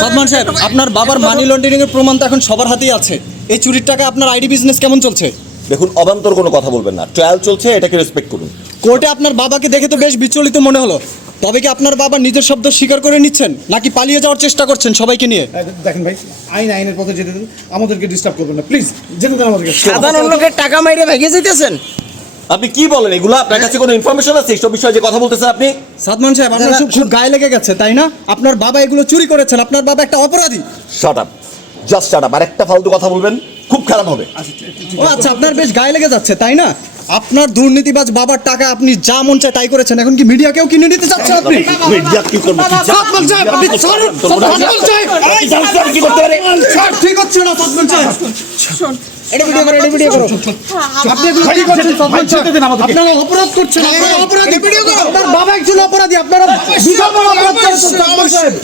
সাদমান সাহেব, আপনার বাবার মানি লন্ডারিং এর প্রমাণ তো এখন সবার হাতেই আছে। এই চুরির টাকা আপনার আইডি বিজনেস কেমন চলছে? দেখুন, অবান্তর কোনো কথা বলবেন না, ট্রায়াল চলছে, এটাকে রেসপেক্ট করুন। কোর্টে আপনার বাবাকে দেখে তো বেশ বিচলিত মনে হলো। তবে কি আপনার বাবা নিজের শব্দ স্বীকার করে নিচ্ছেন, নাকি পালিয়ে যাওয়ার চেষ্টা করছেন সবাইকে নিয়ে? দেখেন ভাই, আইনের পথে যেতে দেন, আমাদেরকে ডিস্টার্ব করবেন না প্লিজ, যেতে দেন আমাদেরকে। সাধারণ লোকের টাকা মাইরে ভেগে যেতেছেন। আপনি কি বলেন এগুলো? আপনার কাছে কোনো ইনফরমেশন আছে এইসব বিষয়ে যে কথা বলতেছেন আপনি? সাদমান সাহেব, আপনার খুব গায়ে লেগে গেছে তাই না? আপনার বাবা এগুলো চুরি করেছেন, আপনার বাবা একটা অপরাধী। Shut up, just shut up. আর একটা ফালতু কথা বলবেন খুব খারাপ হবে। ও আচ্ছা, আপনার বেশ গায়ে লেগে যাচ্ছে তাই না? আপনার দুর্নীতিবাজ বাবার টাকা আপনি যা মন চায় তাই করেছেন, এখন কি মিডিয়াকেও কিনে নিতে চাচ্ছেন আপনি? মিডিয়া কি করবে? সাদমান সাহেব, আপনি ছাড়ুন। সাদমান সাহেব, কি করতে পারে? ঠিক হচ্ছে না সাদমান সাহেব। এটা ভিডিও করো। আপনি এগুলো কি করছেন সাদমান সাহেব? আপনারা অপরাধ করছেন, আপনারা অপরাধী। আপনার বাবা একজন অপরাধী, আপনারা বিশাল বড় অপরাধ করছেন সাদমান সাহেব।